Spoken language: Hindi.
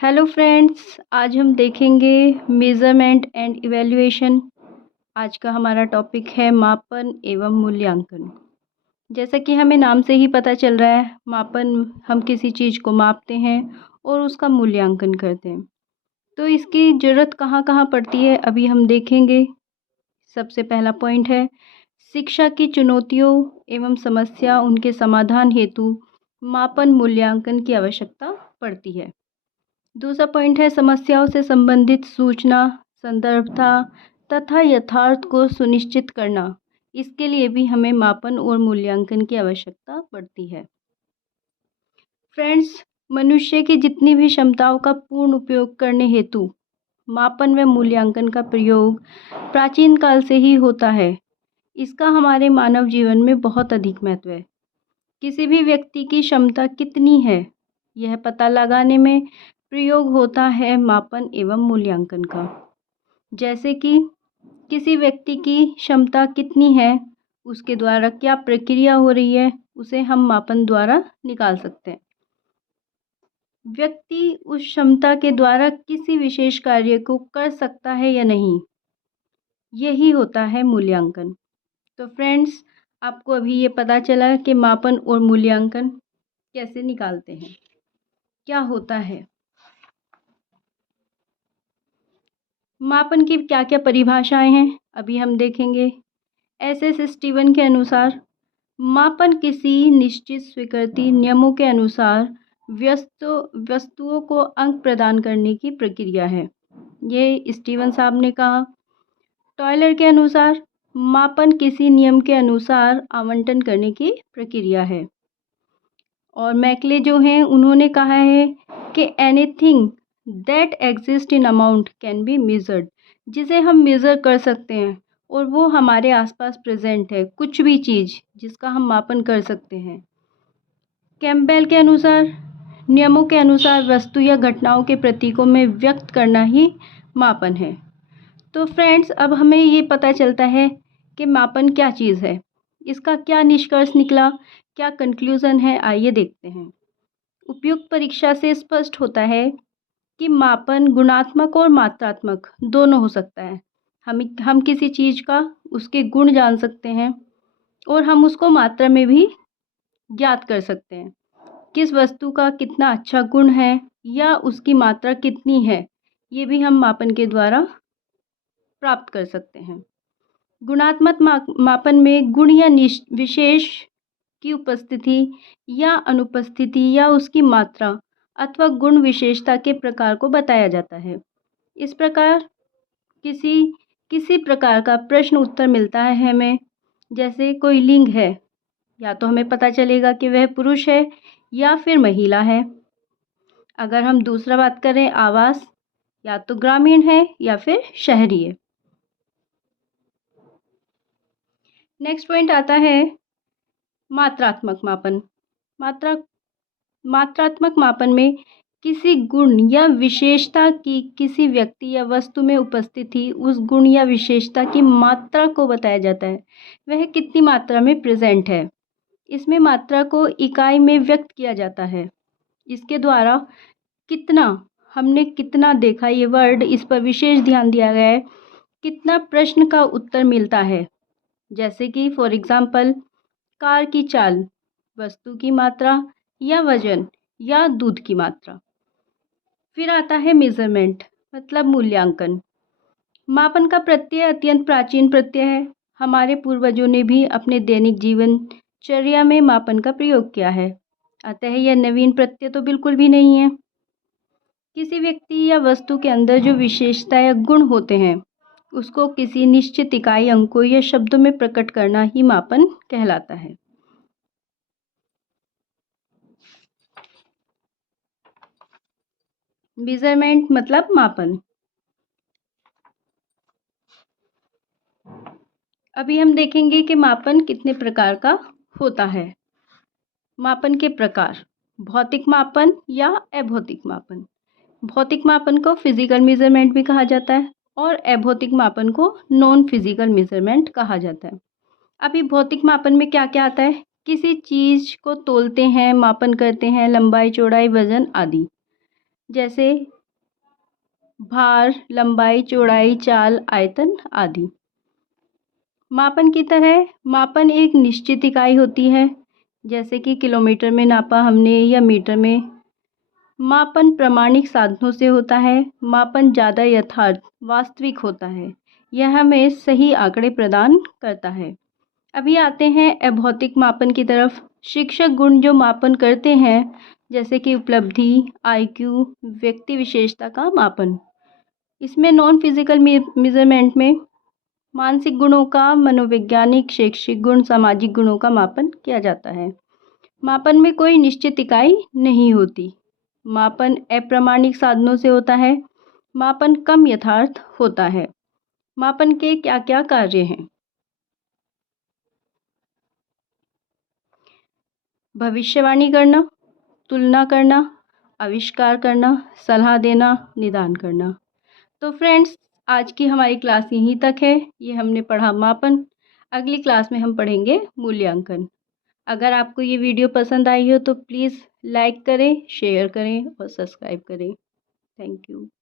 हेलो फ्रेंड्स, आज हम देखेंगे मेज़रमेंट एंड इवैल्यूएशन। आज का हमारा टॉपिक है मापन एवं मूल्यांकन। जैसा कि हमें नाम से ही पता चल रहा है, मापन हम किसी चीज़ को मापते हैं और उसका मूल्यांकन करते हैं। तो इसकी ज़रूरत कहाँ-कहाँ पड़ती है, अभी हम देखेंगे। सबसे पहला पॉइंट है शिक्षा की चुनौतियों एवं समस्या उनके समाधान हेतु मापन मूल्यांकन की आवश्यकता पड़ती है। दूसरा पॉइंट है समस्याओं से संबंधित सूचना, संदर्भता तथा यथार्थ को सुनिश्चित करना। इसके लिए भी हमें मापन और मूल्यांकन की आवश्यकता पड़ती है। फ्रेंड्स, मनुष्य की जितनी भी क्षमताओं का पूर्ण उपयोग करने हेतु मापन व मूल्यांकन का प्रयोग प्राचीन काल से ही होता है। इसका हमारे मानव जीवन में बहुत अधिक महत्व है। किसी भी व्यक्ति की क्षमता कितनी है, यह पता लगाने में प्रयोग होता है मापन एवं मूल्यांकन का। जैसे कि किसी व्यक्ति की क्षमता कितनी है, उसके द्वारा क्या प्रक्रिया हो रही है, उसे हम मापन द्वारा निकाल सकते हैं। व्यक्ति उस क्षमता के द्वारा किसी विशेष कार्य को कर सकता है या नहीं, यही होता है मूल्यांकन। तो फ्रेंड्स, आपको अभी ये पता चला कि मापन और मूल्यांकन कैसे निकालते हैं, क्या होता है। मापन की क्या क्या परिभाषाएं हैं, अभी हम देखेंगे। एस स्टीवन के अनुसार मापन किसी निश्चित स्वीकृति नियमों के अनुसार वस्तुओं को अंक प्रदान करने की प्रक्रिया है। ये स्टीवन साहब ने कहा। टॉयलर के अनुसार मापन किसी नियम के अनुसार आवंटन करने की प्रक्रिया है। और मैकले जो हैं, उन्होंने कहा है कि anything that exist in amount can be measured, जिसे हम मेज़र कर सकते हैं और वो हमारे आसपास प्रेजेंट है, कुछ भी चीज़ जिसका हम मापन कर सकते हैं। कैम्पबेल के अनुसार नियमों के अनुसार वस्तु या घटनाओं के प्रतीकों में व्यक्त करना ही मापन है। तो फ्रेंड्स, अब हमें ये पता चलता है कि मापन क्या चीज़ है, इसका क्या निष्कर्ष निकला, क्या कंक्लूज़न है, आइए देखते हैं। उपयुक्त परीक्षा से स्पष्ट होता है कि मापन गुणात्मक और मात्रात्मक दोनों हो सकता है। हम किसी चीज़ का उसके गुण जान सकते हैं और हम उसको मात्रा में भी ज्ञात कर सकते हैं। किस वस्तु का कितना अच्छा गुण है या उसकी मात्रा कितनी है, ये भी हम मापन के द्वारा प्राप्त कर सकते हैं। गुणात्मक मापन में गुण या विशेष की उपस्थिति या अनुपस्थिति या उसकी मात्रा अथवा गुण विशेषता के प्रकार को बताया जाता है। इस प्रकार किसी किसी प्रकार का प्रश्न उत्तर मिलता है हमें। जैसे कोई लिंग है, या तो हमें पता चलेगा कि वह पुरुष है या फिर महिला है। अगर हम दूसरा बात करें आवास, या तो ग्रामीण है या फिर शहरी है। नेक्स्ट पॉइंट आता है मात्रात्मक मापन। मात्रात्मक मापन में किसी गुण या विशेषता की किसी व्यक्ति या वस्तु में उपस्थिति उस गुण या विशेषता की मात्रा को बताया जाता है, वह कितनी मात्रा में प्रेजेंट है। इसमें मात्रा को इकाई में व्यक्त किया जाता है। इसके द्वारा कितना, हमने कितना देखा, ये वर्ड, इस पर विशेष ध्यान दिया गया है। कितना प्रश्न का उत्तर मिलता है। जैसे कि फॉर एग्जाम्पल कार की चाल, वस्तु की मात्रा या वजन या दूध की मात्रा। फिर आता है मेजरमेंट, मतलब मूल्यांकन। मापन का प्रत्यय अत्यंत प्राचीन प्रत्यय है। हमारे पूर्वजों ने भी अपने दैनिक जीवनचर्या में मापन का प्रयोग किया है, अतः यह नवीन प्रत्यय तो बिल्कुल भी नहीं है। किसी व्यक्ति या वस्तु के अंदर जो विशेषता या गुण होते हैं, उसको किसी निश्चित इकाई, अंकों या शब्दों में प्रकट करना ही मापन कहलाता है। मेजरमेंट मतलब मापन। अभी हम देखेंगे कि मापन कितने प्रकार का होता है। मापन के प्रकार: भौतिक मापन या अभौतिक मापन। भौतिक मापन को फिजिकल मेजरमेंट भी कहा जाता है और अभौतिक मापन को नॉन फिजिकल मेजरमेंट कहा जाता है। अभी भौतिक मापन में क्या क्या आता है? किसी चीज़ को तोलते हैं, मापन करते हैं, लंबाई, चौड़ाई, वजन आदि। जैसे भार, लंबाई, चौड़ाई, चाल, आयतन आदि। मापन की तरह मापन एक निश्चित इकाई होती है, जैसे कि किलोमीटर में नापा हमने या मीटर में। मापन प्रामाणिक साधनों से होता है। मापन ज़्यादा यथार्थ वास्तविक होता है। यह हमें सही आंकड़े प्रदान करता है। अभी आते हैं अभौतिक मापन की तरफ। शिक्षक गुण जो मापन करते हैं, जैसे कि उपलब्धि, आईक्यू, व्यक्ति विशेषता का मापन। इसमें नॉन फिजिकल मेजरमेंट में मानसिक गुणों का, मनोवैज्ञानिक, शैक्षिक गुण, सामाजिक गुणों का मापन किया जाता है। मापन में कोई निश्चित इकाई नहीं होती। मापन अप्रामाणिक साधनों से होता है। मापन कम यथार्थ होता है। मापन के क्या क्या कार्य हैं? भविष्यवाणी करना, तुलना करना, आविष्कार करना, सलाह देना, निदान करना। तो फ्रेंड्स, आज की हमारी क्लास यहीं तक है। ये हमने पढ़ा मापन। अगली क्लास में हम पढ़ेंगे मूल्यांकन। अगर आपको ये वीडियो पसंद आई हो तो प्लीज़ लाइक करें, शेयर करें और सब्सक्राइब करें। Thank you.